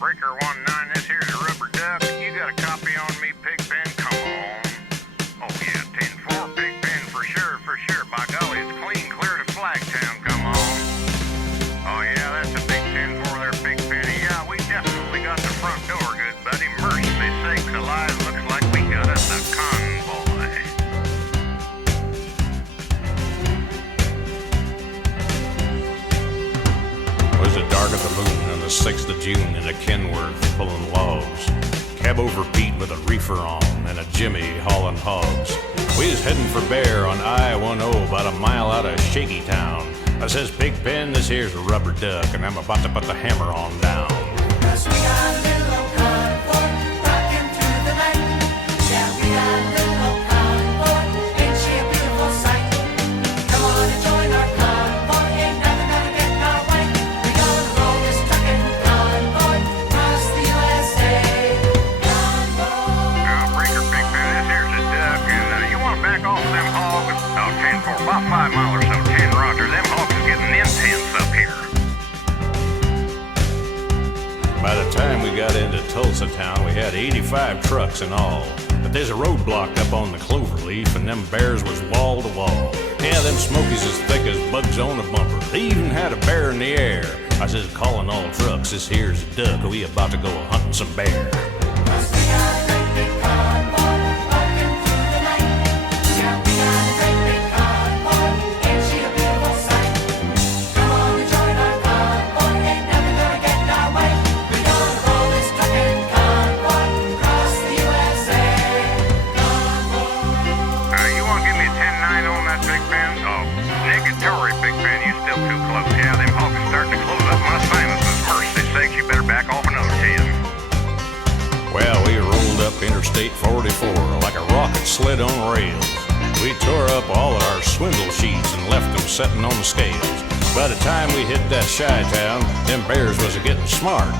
Breaker 19, this here's a rubber duck. You got a copy on me, Pigpen? Come on. Oh yeah, 10-4, Pigpen for sure, for sure. By golly, it's clean clear to Flagtown, come on. Oh yeah, that's a big 10-4 there, Pigpen. Yeah, we definitely got the front door good, buddy. Mercy sakes alive, looks like we got us a convoy. It was the dark of the moon on the 6th of June in a Kenworth pulling logs. Cab over Pete with a reefer on and a Jimmy hauling hogs. We was heading for Bear on I-10 about a mile out of Shaky Town. I says, Pigpen, this here's a rubber duck and I'm about to put the hammer on down. 'Cause we got a little old convoy rocking through the night. Yeah, we got a little old convoy, ain't she a beautiful sight? Come on and join our convoy, ain't nothing gonna get in our way. We gonna roll this truckin' convoy across the USA. Convoy. Breaker, Pigpen, this here's a duck, and you want to back off of them hogs? Oh, 10-4, about 5 mile or so, 10 Roger. Them hogs is getting intense up here. By the time we got into Tulsa town, we had 85 trucks in all. But there's a roadblock up on the Cloverleaf, and them bears was wall to wall. Yeah, them smokies as thick as bugs on a bumper. They even had a bear in the air. I says, calling all trucks, this here's a duck. We about to go hunting some bear. 'Cause we got a great big convoy rocking through the night. Yeah, we got a great big convoy, ain't she a beautiful sight? Come on and join our convoy, ain't nothing gonna get in our way. We gonna roll this truckin' convoy across the USA. Convoy. You want to give me a 10-9 on that, Pigpen? Oh, negatory, Pigpen. You still too close. Yeah, them hogs are starting to close up my sinuses. Mercy sakes, you better back off another 10. Well, we rolled up Interstate 44 like a rocket sled on rails. We tore up all of our swindle sheets and left them setting on the scales. By the time we hit that Chi-town, them bears was a-getting smart.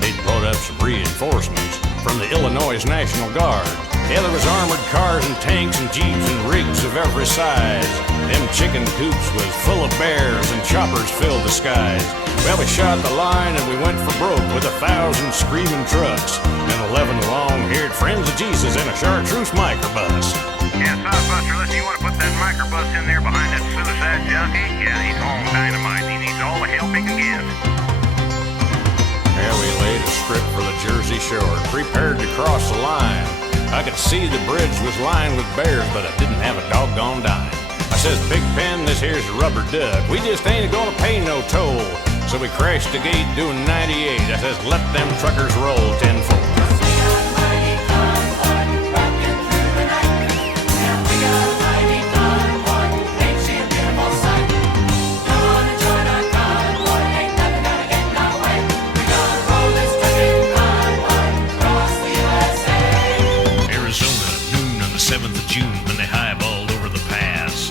They'd brought up some reinforcements from the Illinois National Guard. Yeah, there was armored cars and tanks and jeeps and rigs of every size. Them chicken coops was full of bears and choppers filled the skies. Well, we shot the line and we went for broke with 1,000 screaming trucks and 11 long-haired friends of Jesus in a chartreuse microbus. Yeah, Softbuster, listen, you want to put that microbus in there behind that suicide junkie? Yeah, he's on dynamite. He needs all the help he can get. Yeah, we laid a strip for the Jersey Shore, prepared to cross the line. I could see the bridge was lined with bears, but I didn't have a doggone dime. I says, Pigpen, this here's a rubber duck. We just ain't gonna pay no toll. So we crashed the gate doing 98. I says, let them truckers roll 10-4. 'Cause we got a mighty convoy rocking through the night. Yeah, we got a mighty convoy, ain't she a beautiful sight? Come on and join our convoy, ain't nothing gonna get in our way. We gonna roll this truckin' convoy across the USA. Arizona, noon on the 7th of June when they highballed over the pass.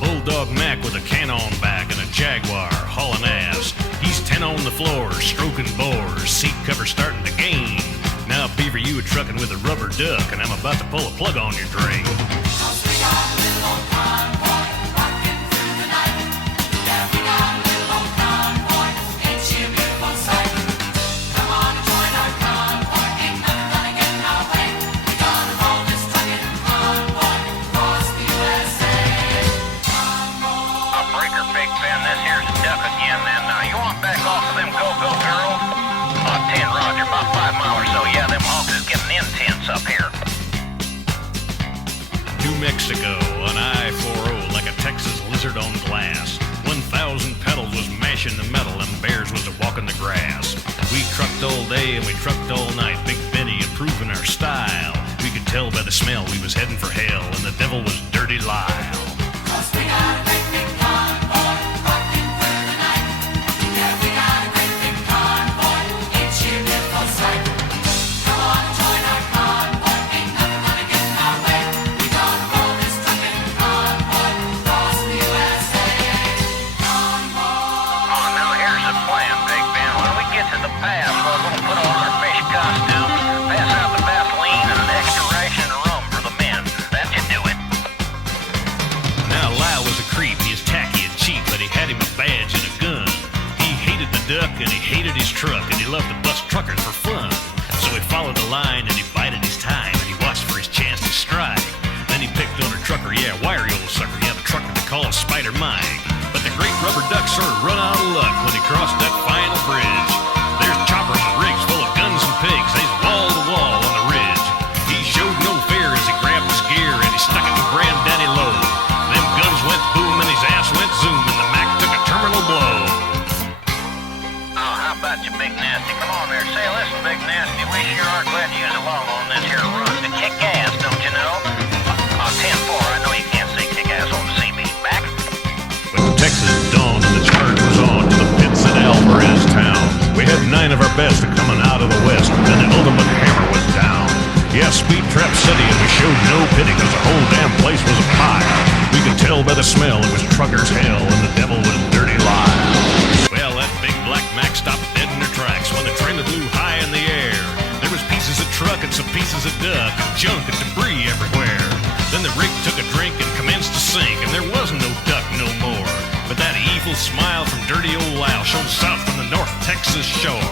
Bulldog Mac with a cannon back and a Jaguar hauling ass. He's 10 on the floor, stroking bores, seat cover starting to gain. Now, Beaver, you a trucking with a rubber duck, and I'm about to pull a plug on your drain. 'Cause we got a little old convoy rocking through the night. Yeah, we got a little old convoy, ain't she a beautiful sight? Come on and join our convoy, ain't nothing gonna get in our way. We gonna roll this truckin' convoy across the USA. Convoy. Breaker, Pigpen, this here's a duck again. And you want to back off of them go-go girls? 10 Roger, about 5 mile or so. Yeah, them hogs is getting intense up here. New Mexico on I-40 like a Texas lizard on glass. 1,000 pedals was mashing the metal and bears was a-walking the grass. We trucked all day and we trucked all night, Big Benny improving our style. We could tell by the smell we was heading for hell and the devil was Dirty Lyle. 'Cause we got a great big convoy rocking through the night. Yeah, we got a great big convoy, ain't she a beautiful sight? Come on and join our convoy, ain't nothing gonna get in our way. We gonna roll this truckin' convoy across the USA. Convoy. Oh, now here's the plan, Big Ben. When we get to the pass, we're going to put on our fish costumes, pass out the Vaseline, and an extra ration of rum for the men. That should do it. Now Lyle was a creep, he was tacky and cheap, but he had him a badge and a gun. He hated the duck and he hated his truck and he loved to bust truck truckers for fun. So he followed the line and he bided his time and he watched for his chance to strike. Then he picked on a trucker, yeah, wiry old sucker, yeah, the trucker they call Spider Mike. But the great rubber duck sort of run out of luck when he crossed that final bridge. There's choppers and rigs full of guns and pigs, they's wall to wall on the ridge. He showed no fear as he grabbed his gear and he stuck it in Granddaddy low. Them guns went boom and his ass went zoom and the Mac took a terminal blow. Oh, how about you, Big Nasty? Come on there, say, listen, Big Nasty, we sure are glad you was along on this here run to kick ass, don't you know? 10-4, I know you can't say kick ass on the CB. Back. When Texas dawned and the charge was on to the pits at Alvarez town, we had 9 of our best coming out of the west, and then the ultimate hammer was down. Yeah, Speed Trap City, and we showed no pity, cause the whole damn place was a pile. We could tell by the smell it was trucker's hell, and the devil was Dirty Lyle. Well, that big black Mac stopped dead in their tracks when the trailer blew high in the air. There was pieces of truck and some pieces of duck and junk and debris everywhere. Then the rig took a drink and commenced to sink, and there was no duck no more. But that evil smile from dirty old Lyle shone south from the North Texas shore.